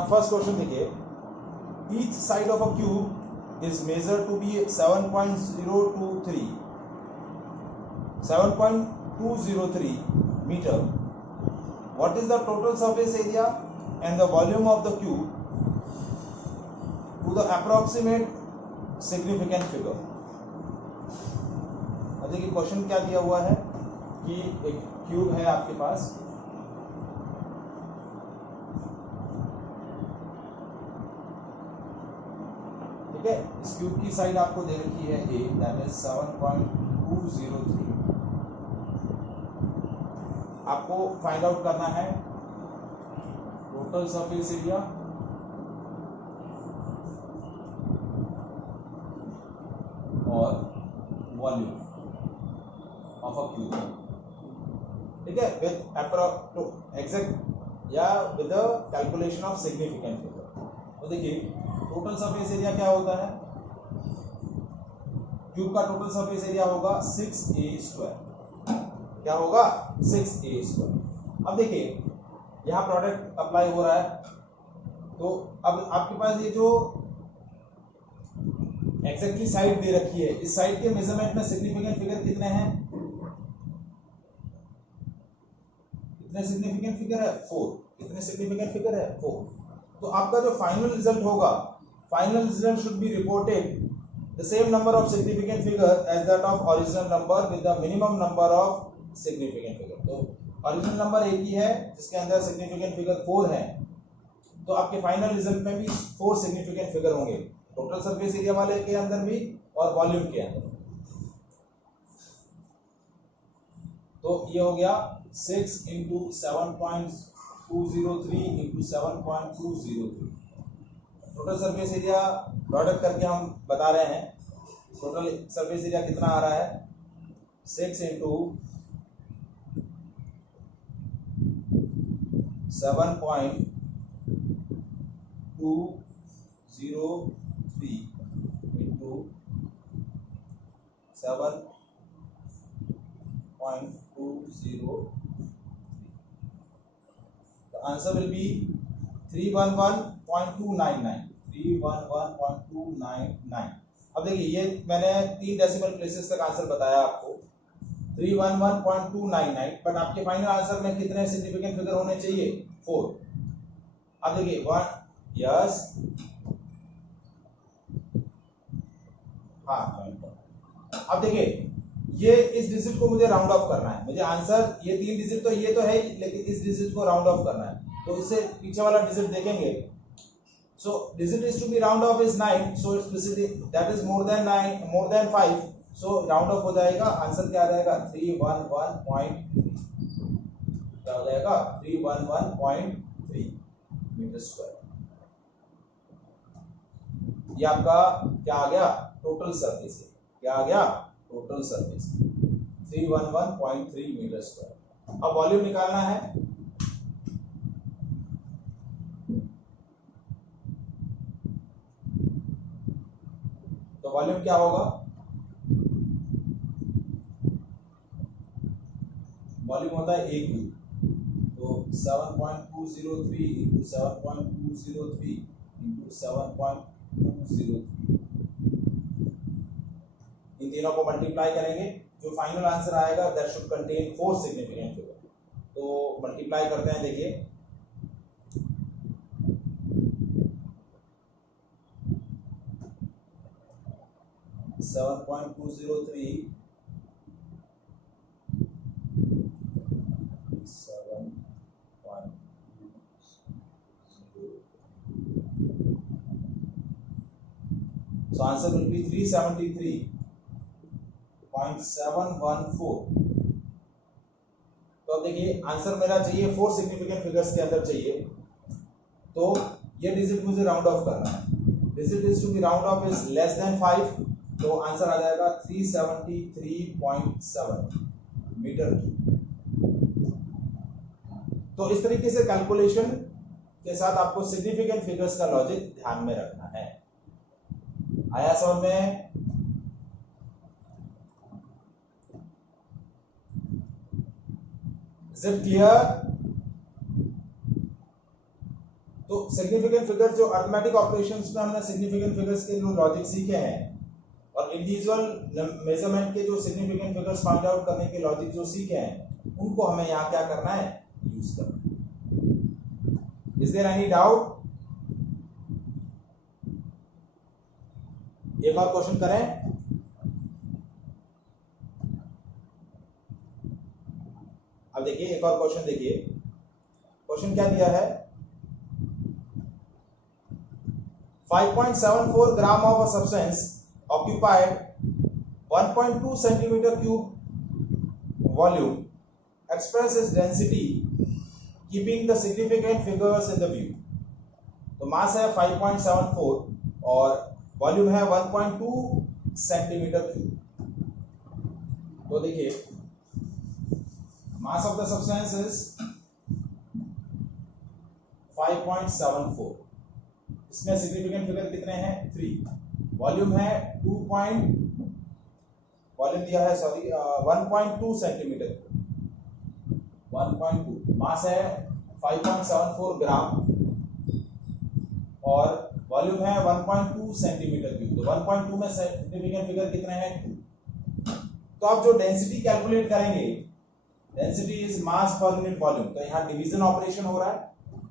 First question देखिए, each side of a cube is measured to be 7.203 meter. What is the total surface area and the volume of the cube to the approximate significant figure? अब देखिए question क्या दिया हुआ है कि एक cube है आपके पास, ठीक है। इस क्यूब की साइड आपको दे रखी है ए, दैट इज 7.203। आपको फाइंड आउट करना है टोटल सरफेस एरिया और वॉल्यूम ऑफ अ क्यूब, ठीक है, विद एग्जैक्ट या with the calculation of significant figure. तो देखिए टोटल सरफेस एरिया क्या होता है, क्यूब का टोटल सरफेस एरिया होगा 6a²। क्या होगा? 6a²। अब देखिए यहाँ प्रोडक्ट अप्लाई हो रहा है, तो अब आपके पास ये जो एग्जैक्टली साइड दे रखी है, इस साइड के मेजरमेंट में सिग्निफिकेंट फिगर कितने हैं? कितने सिग्निफिकेंट फिगर है? 4। कितने सिग्निफिकेंट फिगर है? 4। तो आपका जो फाइनल रिजल्ट होगा, final result should be reported the same number of significant figure as that of original number with the minimum number of significant figure. तो ओरिजिनल नंबर एक ही है जिसके अंदर सिग्निफिकेंट फिगर 4 है, तो आपके फाइनल रिजल्ट में भी 4 सिग्निफिकेंट फिगर होंगे, टोटल सरफेस एरिया वाले के अंदर भी और वॉल्यूम के अंदर। तो ये हो गया 6 × 7.203 × 7.203। टोटल सरफेस एरिया प्रोडक्ट करके हम बता रहे हैं, टोटल सरफेस एरिया कितना आ रहा है? 6 × 7.203 into 7.203. The answer will be 311.299. 311.299. अब देखिए ये मैंने 3 डेसिमल प्लेसेस तक आंसर बताया आपको, 311.299, बट आपके फाइनल आंसर में कितने सिग्निफिकेंट फिगर होने चाहिए? 4। अब देखिए 1 यस, हाँ। अब देखिए ये इस डिजिट को मुझे राउंड ऑफ करना है, मुझे आंसर ये 3 डिजिट तो ये तो है, लेकिन इस डिजिट को राउंड ऑफ करना है, तो इससे पीछे वाला डिजिट देखेंगे। So digit is to be round off is 9, so it's basically that is more than 9, more than 5, so round off हो जाएगा। आंसर क्या आ जाएगा? 311.3। क्या हो जाएगा? 311.3 मीटर स्क्वायर। ये आपका क्या आ गया? Total surface. क्या आ गया? Total surface 311.3 metre square. अब वॉल्यूम निकालना है। तो वॉल्यूम क्या होगा? वॉल्यूम होता है एक क्यूब, तो 7.203 × 7.203 × 7.203, इन तीनों को मल्टीप्लाई करेंगे, जो फाइनल आंसर आएगा that should contain 4 significant figure. तो मल्टीप्लाई करते हैं, देखिए 7.203 So answer will be 373.714. तो अब देखिए आंसर मेरा चाहिए 4 सिग्निफिकेंट फिगर्स के अंदर चाहिए, तो ये डिजिट मुझे राउंड ऑफ करना है। Digit is to be round off is less than 5, तो आंसर आ जाएगा 373.7 मीटर क्यूब। तो इस तरीके से कैलकुलेशन के साथ आपको सिग्निफिकेंट फिगर्स का लॉजिक ध्यान में रखना है। आया समझ में? Is it clear? तो सिग्निफिकेंट फिगर जो अरिथमेटिक ऑपरेशंस में हमने सिग्निफिकेंट फिगर्स के जो लॉजिक सीखे हैं और इंडिविजुअल मेजरमेंट के जो सिग्निफिकेंट फिगर्स फाइंड आउट करने के लॉजिक जो सीखे हैं उनको हमें यहाँ क्या करना है, यूज करना है। Is there any doubt? एक और क्वेश्चन करें। अब देखिए एक और क्वेश्चन, देखिए क्वेश्चन क्या दिया है, 5.74 gram of a substance occupied 1.2 centimeter cube volume, express its density keeping the significant figures in the view। तो मास है 5.74 और वॉल्यूम है 1.2 सेंटीमीटर क्यूब। तो देखिए mass of the substance is 5.74, इसमें सिग्निफिकेंट फिगर कितने हैं, 3। वॉल्यूम है 1.2 सेंटीमीटर, 1.2। मास है 5.74 ग्राम और वॉल्यूम है 1.2 सेंटीमीटर क्यूब। तो 1.2 में सिग्निफिकेंट फिगर कितने हैं, 2। तो आप जो डेंसिटी कैलकुलेट करेंगे, density is mass per unit volume, तो यहाँ डिवीजन ऑपरेशन हो रहा है।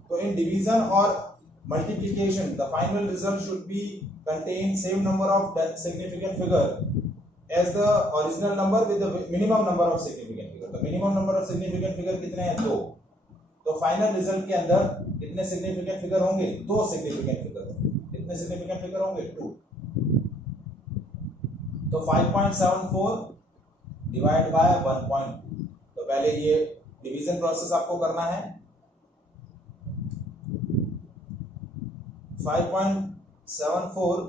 तो इन डिवीजन और multiplication the final result should be contain same number of significant figure as the original number with the minimum number of significant figure। तो minimum number of significant figure कितने हैं, 2। तो final result के अंदर कितने significant figure होंगे, 2 significant figure होंगे। कितने सिग्निफिकेंट फिगर होंगे, 2। तो 5.74 डिवाइड बाय 1.2। तो पहले ये डिवीजन प्रोसेस आपको करना है। 5.74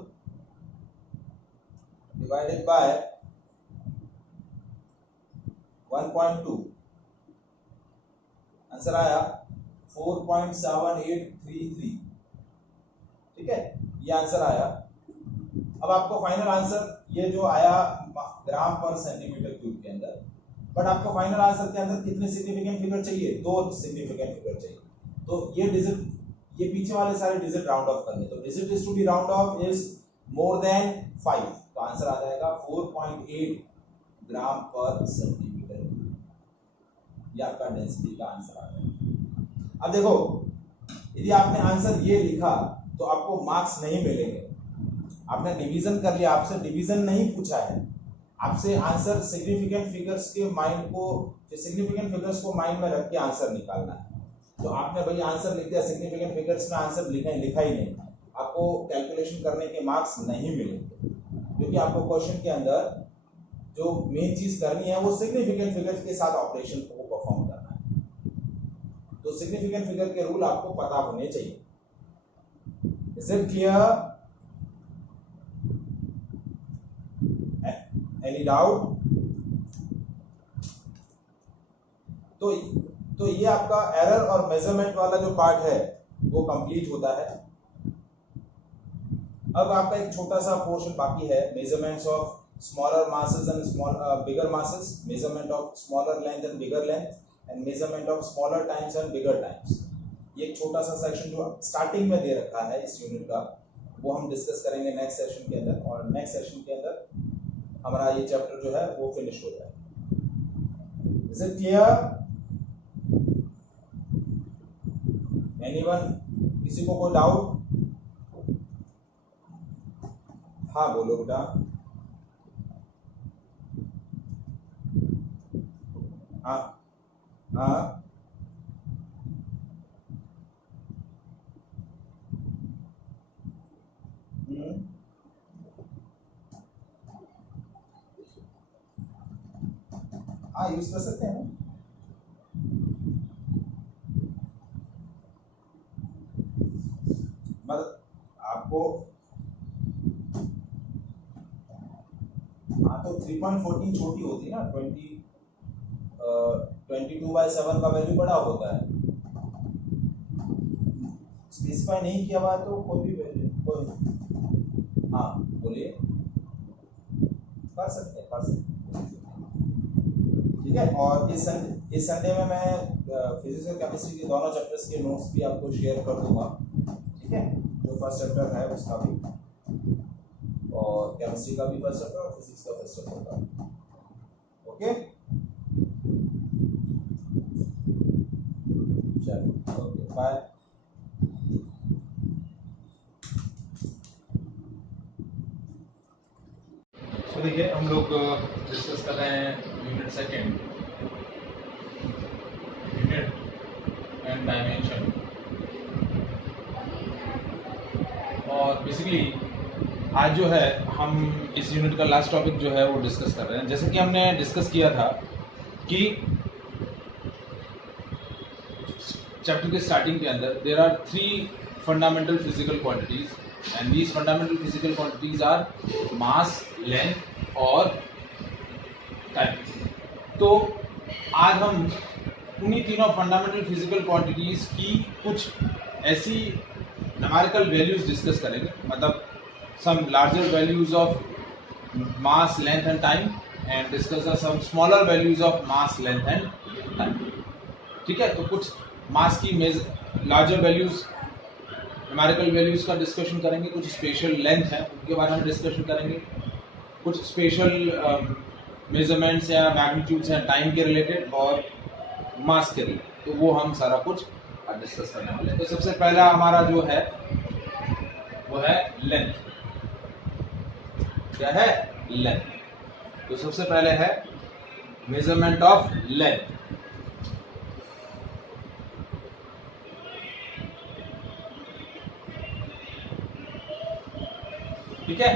divided by 1.2, आंसर आया 4.7833। ठीक है, ये आंसर आया। अब आपको फाइनल आंसर ये जो आया ग्राम पर सेंटीमीटर क्यूब के अंदर, बट आपको फाइनल आंसर के अंदर कितने सिग्निफिकेंट फिगर चाहिए, 2 सिग्निफिकेंट फिगर चाहिए। तो ये डिजिट, ये पीछे वाले सारे डिजिट राउंड ऑफ करने, तो digit is to be round off is more than 5। तो आंसर आ जाएगा 4.8 ग्राम पर सेंटीमीटर। ये आपका डेंसिटी का आंसर आ जाएगा। अब देखो, यदि आपने आंसर ये लिखा तो आपको मार्क्स नहीं मिलेंगे। आपने डिवीजन कर लिया, आपसे डिवीजन नहीं पूछा है, आपसे आंसर सिग्निफिकेंट फिगर्स के माइंड को, सिग्निफिकेंट फिगर्स को माइंड में रख के आंसर निकालना है। तो आपने भाई आंसर लिख दिया, सिग्निफिकेंट फिगर्स में आंसर लिखा ही नहीं, आपको कैलकुलेशन करने के मार्क्स नहीं मिलेंगे, क्योंकि आपको क्वेश्चन के अंदर जो मेन चीज करनी है वो सिग्निफिकेंट फिगर्स के साथ ऑपरेशन को परफॉर्म करना है। तो सिग्निफिकेंट फिगर के रूल आपको पता होने चाहिए। Is it clear? Any doubt? तो ये आपका एरर और मेजरमेंट वाला जो पार्ट है वो कंप्लीट होता है। अब आपका एक छोटा सा पोर्शन बाकी है, measurements of smaller masses and bigger masses, measurement of smaller length and bigger length and measurement of smaller times and bigger times. ये एक छोटा सा सेक्शन जो स्टार्टिंग में दे रखा है इस यूनिट का, वो हम डिस्कस करेंगे नेक्स्ट सेशन के अंदर, और नेक्स्ट सेशन के अंदर हमारा ये चैप्टर जो है वो फिनिश हो जाएगा। Is it clear? एनीवन? किसी को कोई डाउट? हाँ बोलो बेटा। हाँ हाँ हाँ यूज कर सकते हैं। मतलब आपको हाँ, तो 3.14 छोटी होती है ना, 22/7 का वैल्यू बड़ा होता है। स्पेसिफाई नहीं किया हुआ तो कोई भी वैल्यू, कोई, हाँ बोलिए, कर सकते हैं। ठीक है, और इस संडे में मैं फिजिक्स और केमिस्ट्री के दोनों चैप्टर्स के नोट्स भी आपको शेयर कर दूंगा। ठीक है, जो फर्स्ट चैप्टर है उसका भी, और केमिस्ट्री का भी फर्स्ट चैप्टर और फिजिक्स का फर्स्ट चैप्टर का। ओके चलो, ओके बाय। तो देखिए हम लोग डिस्कस कर रहे हैं unit second, unit and dimension. और बेसिकली आज जो है हम इस यूनिट का लास्ट टॉपिक जो है वो डिस्कस कर रहे हैं। जैसे कि हमने डिस्कस किया था कि चैप्टर के स्टार्टिंग के अंदर there are 3 fundamental physical quantities, and these fundamental physical quantities are mass, length और टाइम। तो आज हम उन्हीं तीनों फंडामेंटल फिजिकल क्वांटिटीज की कुछ ऐसी न्यूमेरिकल वैल्यूज डिस्कस करेंगे, मतलब some larger values of mass, length and time, and discuss some smaller values of mass, length and time. ठीक है, तो कुछ मास की लार्जर वैल्यूज, न्यूमेरिकल वैल्यूज का डिस्कशन करेंगे, कुछ स्पेशल लेंथ है उनके बारे में डिस्कशन करेंगे, कुछ स्पेशल मेजरमेंट्स या मैग्नीट्यूड्स हैं टाइम के रिलेटेड और मास के रिलेटेड, तो वो हम सारा कुछ डिस्कस करने वाले हैं। तो सबसे पहला हमारा जो है वो है लेंथ। क्या है? लेंथ। तो सबसे पहले है मेजरमेंट ऑफ लेंथ। ठीक है,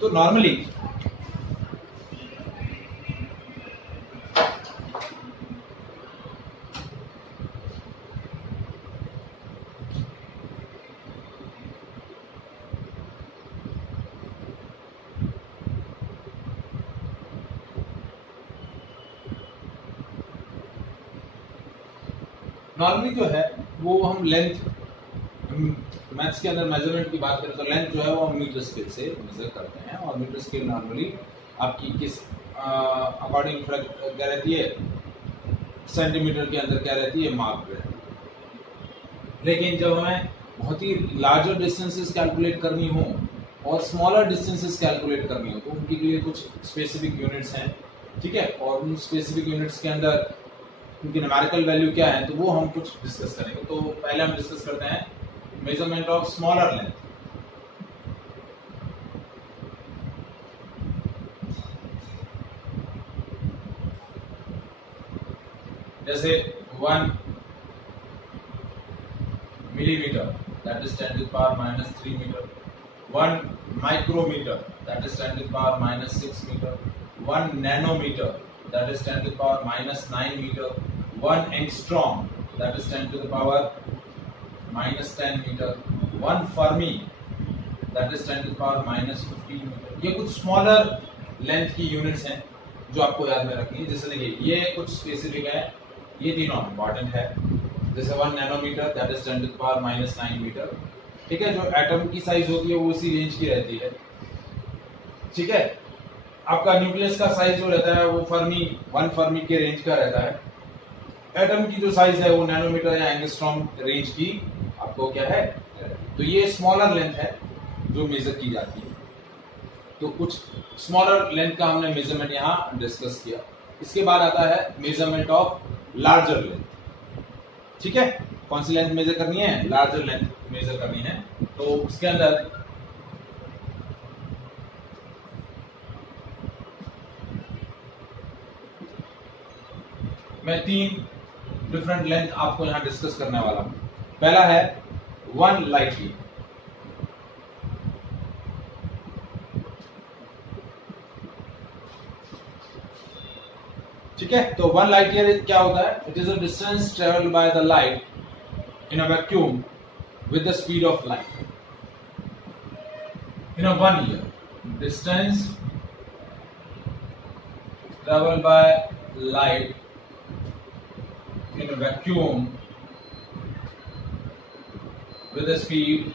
तो नॉर्मली जो है वो हम लेंथ, मैथ्स के अंदर मेजरमेंट की बात करें तो लेंथ जो है वो हम मीटर स्केल से मेजर करते हैं, और मीटर स्केल नॉर्मली आपकी किस अकॉर्डिंग क्या रहती है, सेंटीमीटर के अंदर क्या रहती है, माप रहती है। लेकिन जब हमें बहुत ही लार्जर डिस्टेंसेस कैलकुलेट करनी हो और स्मॉलर डिस्टेंसेस कैलकुलेट करनी हो तो उनके लिए कुछ स्पेसिफिक यूनिट्स हैं। ठीक है, और उन स्पेसिफिक यूनिट्स के अंदर उनकी न्यूमेरिकल वैल्यू क्या है तो वो हम कुछ डिस्कस करेंगे। तो पहले हम डिस्कस करते हैं मेजरमेंट ऑफ स्मॉलर लेंथ। जैसे 1 millimetre that is 10 to the power minus 3 metre, 1 micrometre that is 10 to the power minus 6 metre, 1 nanometre that is 10 to the power minus 9 meter, 1 angstrom that is 10 to the power minus 10 meter, 1 fermi that is 10 to the power minus 15 meter। ये कुछ smaller length की units हैं जो आपको याद में रखनी है। जैसे देखिए ये कुछ स्पेसिफिक है, ये तीनों इंपॉर्टेंट है। जैसे 1 nanometre that is 10 to the power minus 9 metre. ठीक है, जो एटम की साइज होती है वो उसी रेंज की रहती है। ठीक है, आपका न्यूक्लियस का साइज जो रहता है वो फर्मी 1 फर्मी के रेंज का रहता है। एटम की जो साइज है वो नैनोमीटर या एंगस्ट्रॉम रेंज की आपको क्या है, तो ये स्मॉलर लेंथ है जो मेजर की जाती है। तो कुछ स्मॉलर लेंथ का हमने मेजरमेंट यहाँ डिस्कस किया। इसके बाद आता है मेजरमेंट ऑफ लार्जर लेंथ। ठीक है, कौन सी लेंथ मेजर करनी है? लार्जर लेंथ मेजर करनी है। तो उसके अंदर मैं 3 डिफरेंट लेंथ आपको यहां डिस्कस करने वाला हूं। पहला है 1 लाइट ईयर। ठीक है, तो 1 लाइट ईयर क्या होता है? It is a distance travelled by the light in a vacuum with the speed of light in a 1 year. Distance travelled by light in a vacuum with a speed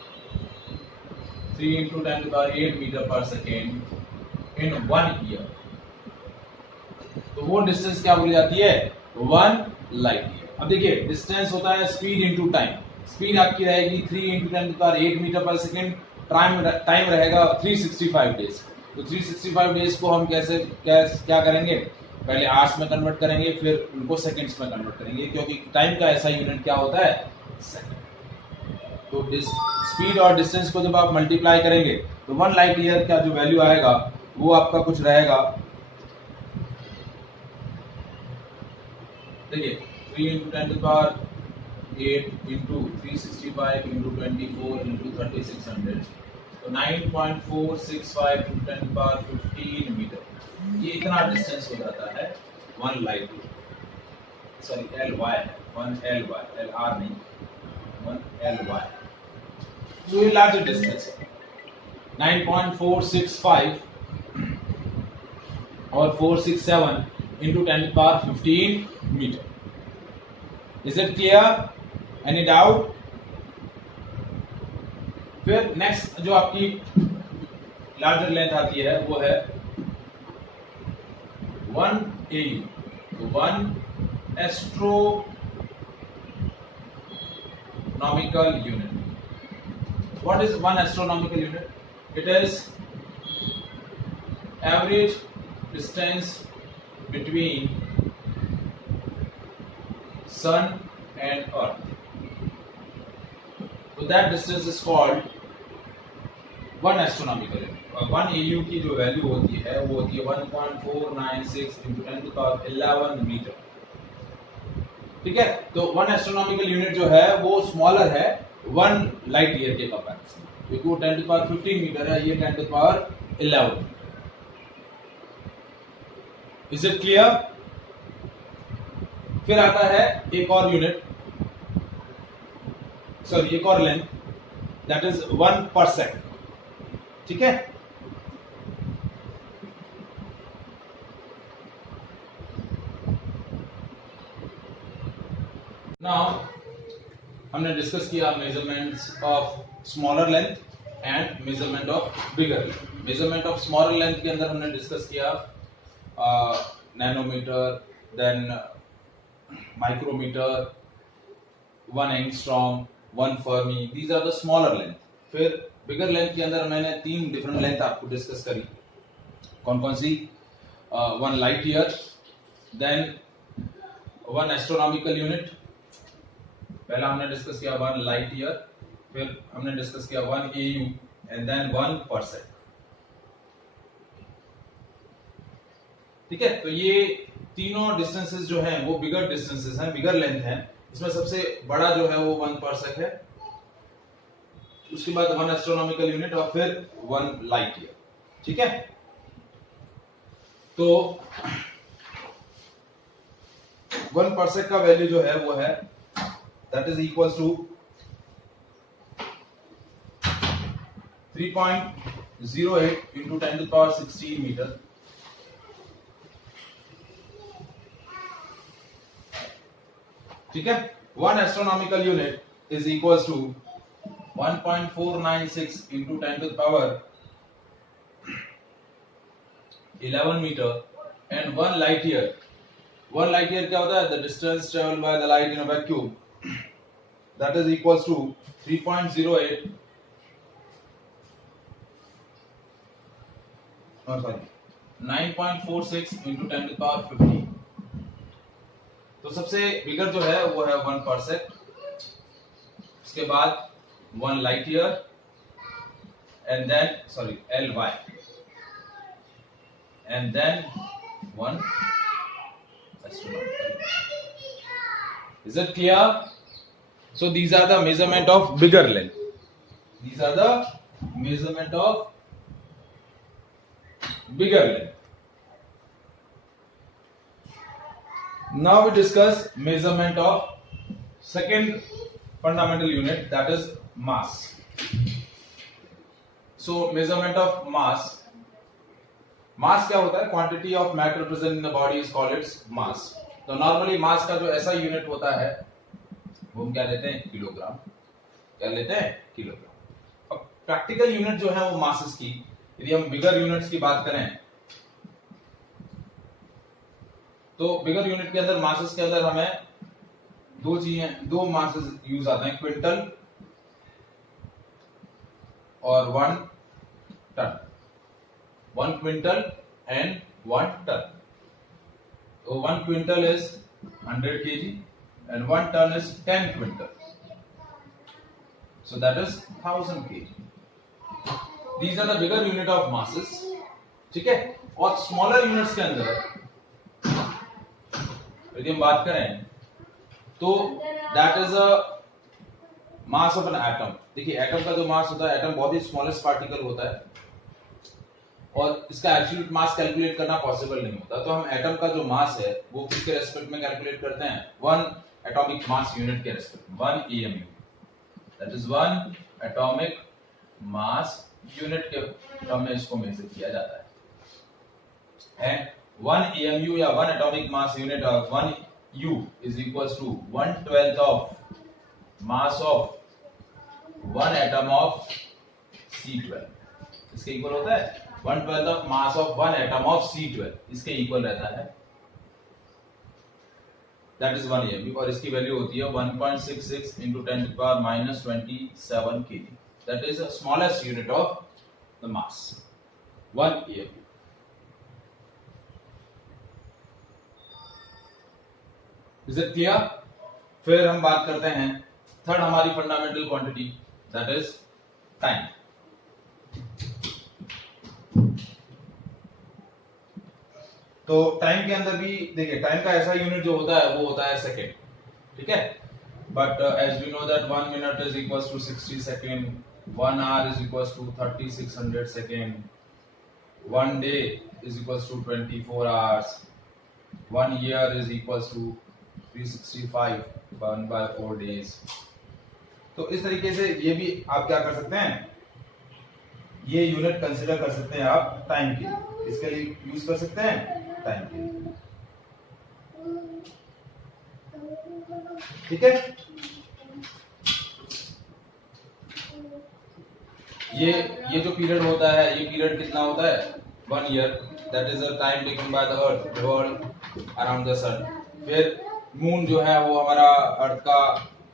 3 into 10 to the power 8 meter per second in 1 year। तो वो distance क्या बोली जाती है? 1 light year. अब देखिए distance होता है स्पीड इनटू टाइम। स्पीड आपकी रहेगी 3 × 10⁸ मीटर पर सेकेंड, टाइम रहेगा 365 डेज। तो 365 डेज को हम क्या करेंगे, पहले आवर्स में कन्वर्ट करेंगे, फिर उनको सेकंड्स में कन्वर्ट करेंगे, क्योंकि टाइम का ऐसा यूनिट क्या होता है, सेकंड। तो स्पीड और डिस्टेंस को जब आप मल्टीप्लाई करेंगे तो 1 लाइट ईयर का जो वैल्यू आएगा वो आपका कुछ रहेगा, देखिए 3 × 10⁸ into 365 into 24 into 3600, तो 9.465 × 10⁻15 मीटर, ये इतना डिस्टेंस हो जाता है 1 लाइट ईयर, सॉरी LY है, 1 LY, LR नहीं, 1 LY। तो ये लार्जर डिस्टेंस है 9.465 और 467 into 10⁻15 metre. Is it clear? Any doubt? फिर नेक्स्ट जो आपकी लार्जर लेंथ आती है वो है 1 AU, तो 1 astronomical unit। What is 1 astronomical unit? It is average distance between sun and earth, so that distance is called 1 astronomical unit। और 1 AU की जो वैल्यू होती है वो होती है 1.496 × 10⁻11 मीटर, ठीक है। तो 1 एस्ट्रोनॉमिकल यूनिट जो है वो स्मॉलर है 1 लाइट ईयर के कंपैरिजन, क्योंकि वो 10⁻15 मीटर है, ये 10⁻11। Is it clear? फिर आता है एक और यूनिट, सॉरी एक और लेंथ, दैट इज 1 parsec, ठीक है। नाउ हमने डिस्कस किया measurements of smaller length and measurement of bigger length. Measurement of smaller length के अंदर हमने डिस्कस किया nanometre, then micrometre, 1 angstrom, 1 fermi, these are the smaller length. फिर बिगर लेंथ के अंदर मैंने 3 डिफरेंट लेंथ आपको डिस्कस करी, कौन कौन सी, 1 light year, then 1 astronomical unit, पहला हमने डिस्कस किया 1 लाइट ईयर, फिर हमने डिस्कस किया 1 AU एंड देन 1 parsec, ठीक है। तो ये तीनों डिस्टेंसेस जो हैं वो बिगर डिस्टेंसेस हैं, बिगर लेंथ हैं। इसमें सबसे बड़ा जो है वो 1 parsec है, उसके बाद 1 एस्ट्रोनॉमिकल यूनिट और फिर 1 लाइट ईयर, ठीक है। तो 1 parsec का वैल्यू जो है वो है that is equals to 3.08 into 10⁻16 metre, ठीक है। 1 astronomical unit is equals to 1.496 into 10⁻11 metre and 1 light year. 1 light year क्या होता है, the distance travelled by the light in a vacuum, that is equals to 3.08 9.46 into 10⁻15। तो सबसे बिगर जो है वो है 1 parsec, उसके बाद 1 light year and then sorry LY and then 1 astronomical। Is it clear? So these are the measurement of bigger length. These are the measurement of bigger length. Now we discuss measurement of second fundamental unit, that is mass. So measurement of mass. Mass क्या होता है? Quantity of matter present in the body is called its mass. तो normally mass का जो ऐसा unit होता है वो हम क्या लेते हैं, किलोग्राम। क्या लेते हैं, किलोग्राम। अब प्रैक्टिकल यूनिट जो है वो मासेस की, यदि हम बिगर यूनिट्स की बात करें तो बिगर यूनिट के अंदर मासेस के अंदर हमें दो चीजें, दो मासेस यूज आते हैं, क्विंटल और 1 tonne, 1 quintal and 1 tonne. So 1 quintal is 100 kg and 1 ton is 10 quintal. So that is 1000 kg. These are the bigger unit of masses. ठीक है. और smaller units के अंदर यदि हम बात करें तो that is a mass of an atom. देखिए एटम का जो मास होता है, एटम बहुत ही स्मॉलेस्ट पार्टिकल होता है और इसका एब्सोल्यूट मास कैलकुलेट करना पॉसिबल नहीं होता. तो हम एटम का जो मास है वो किसके रेस्पेक्ट में कैलकुलेट करते हैं? 1 एटॉमिक मास यूनिट के रेस्पेक्ट में, 1 EMU. That is 1 atomic mass unit के टर्म में इसको मेजर किया जाता है. एंड 1 EMU या 1 atomic mass unit of 1 U is equals to 1/12 of mass of 1 atom of C12. इसके इक्वल होता है 1/12 of mass of 1 atom of C12, इसके इक्वल रहता है. दैट इज 1 EMU और इसकी वैल्यू होती है 1.66 into 10 to the power minus 27 kg. That is the smallest unit of the mass, 1 EMU. Is it clear? फिर हम बात करते हैं थर्ड हमारी fundamental quantity, that is time. तो टाइम के अंदर भी देखिए, टाइम का ऐसा यूनिट जो होता है वो होता है सेकेंड. ठीक है. But as we know that 1 minute is equals to 60 second, 1 hour is equals to 3600 second, 1 day is equals to 24 hours, 1 year is equals to 365 1/4 days. तो इस तरीके से ये भी आप क्या कर सकते हैं, ये यूनिट कंसीडर कर सकते हैं आप टाइम के लिए. इसके लिए यूज कर सकते हैं टाइम के लिए. ठीक है. ये जो पीरियड होता है, ये पीरियड कितना होता है? 1 year. That is the time taken by the earth revolve around the sun. फिर मून जो है वो हमारा अर्थ का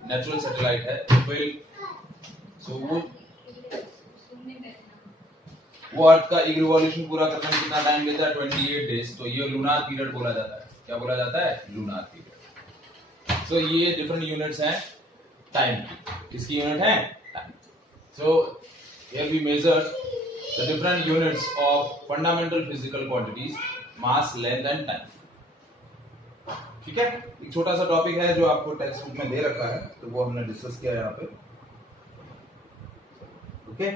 नेचुरल सैटेलाइट है. फिर सो वो अर्थ का एक रिवॉल्यूशन पूरा करने में कितना टाइम लेता है? 28 डेज. तो ये लूनार पीरियड बोला जाता है. क्या बोला जाता है? Lunar period. सो ये डिफरेंट यूनिट्स हैं टाइम की. किसकी यूनिट है? Time. So here we measure the different units of fundamental physical quantities, mass, length and time. ठीक है. एक छोटा सा टॉपिक है जो आपको टेक्स्ट बुक में दे रखा है, तो वो हमने डिस्कस किया यहाँ पे. ओके.